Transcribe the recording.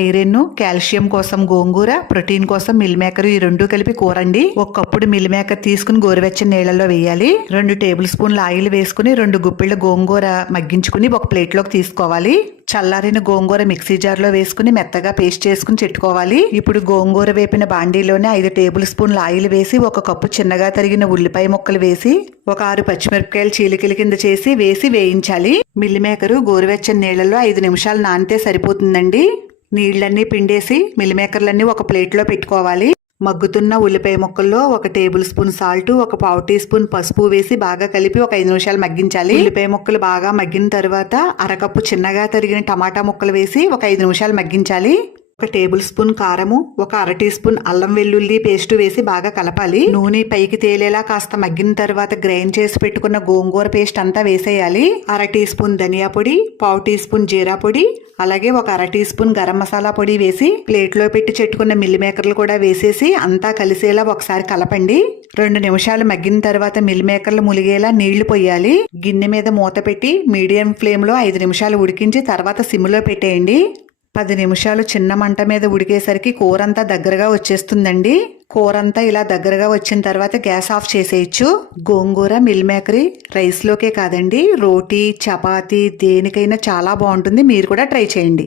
Iron, calcium కోసం గోంగూర, protein కోసం meal maker, ఈ రెండు కలిపి కూరండి. ఒక కప్పుడు మిల్ మేకర్ తీసుకుని గోరువెచ్చని నీళ్ళలో వేయాలి. 2 టేబుల్ స్పూన్ల ఆయిల్ వేసుకుని 2 గుప్పిళ్ళ గోంగూర మగ్గించుకుని ఒక ప్లేట్లోకి తీసుకోవాలి. చల్లారిన గోంగూర మిక్సీ జార్లో వేసుకుని మెత్తగా పేస్ట్ చేసుకుని చెట్టుకోవాలి. ఇప్పుడు గోంగూర వేపిన బాండీలోనే 5 టేబుల్ స్పూన్ల ఆయిల్ వేసి 1 కప్పు చిన్నగా తరిగిన ఉల్లిపాయ ముక్కలు వేసి ఒక 6 పచ్చిమిరపకాయలు చీలికల కింద చేసి వేయించాలి. మిల్ మేకరు గోరువెచ్చని నీళ్ళలో 5 నిమిషాలు నానితే సరిపోతుందండి. నీళ్లన్నీ పిండేసి మిల్ మేకర్లన్నీ ఒక ప్లేట్లో పెట్టుకోవాలి. మగ్గుతున్న ఉల్లిపాయ ముక్కల్లో 1 టేబుల్ స్పూన్ సాల్ట్, 1 పావు టీ స్పూన్ పసుపు వేసి బాగా కలిపి ఒక 5 నిమిషాలు మగ్గించాలి. ఉల్లిపాయ ముక్కలు బాగా మగ్గిన తర్వాత 1/2 కప్పు చిన్నగా తరిగిన టమాటా ముక్కలు వేసి ఒక 5 నిమిషాలు మగ్గించాలి. 1 టేబుల్ స్పూన్ కారము, 1 అర టీ స్పూన్ అల్లం వెల్లుల్లి పేస్ట్ వేసి బాగా కలపాలి. నూనె పైకి తేలేలా కాస్త మగ్గిన తర్వాత గ్రైండ్ చేసి పెట్టుకున్న గోంగూర పేస్ట్ అంతా వేసేయాలి. 1/2 టీ స్పూన్ ధనియా పొడి, పావు టీ స్పూన్ జీరా పొడి, అలాగే 1 అర టీ స్పూన్ గరం మసాలా పొడి వేసి ప్లేట్లో పెట్టి చెట్టుకున్న మిల్ మేకర్లు కూడా వేసేసి అంతా కలిసేలా ఒకసారి కలపండి. 2 నిమిషాలు మగ్గిన తర్వాత మిల్ మేకర్లు ములిగేలా నీళ్లు పొయ్యాలి. గిన్నె మీద మూత పెట్టి మీడియం ఫ్లేమ్ లో 5 నిమిషాలు ఉడికించి తర్వాత సిమ్లో పెట్టేయండి. 10 నిమిషాలు చిన్న మంట మీద ఉడికేసరికి కూరంతా దగ్గరగా వచ్చేస్తుందండి. కూరంతా ఇలా దగ్గరగా వచ్చిన తర్వాత గ్యాస్ ఆఫ్ చేసేయచ్చు. గోంగూర మిల్ మేకరీ రైస్లోకే కాదండి, రోటీ, చపాతీ దేనికైనా చాలా బాగుంటుంది. మీరు కూడా ట్రై చేయండి.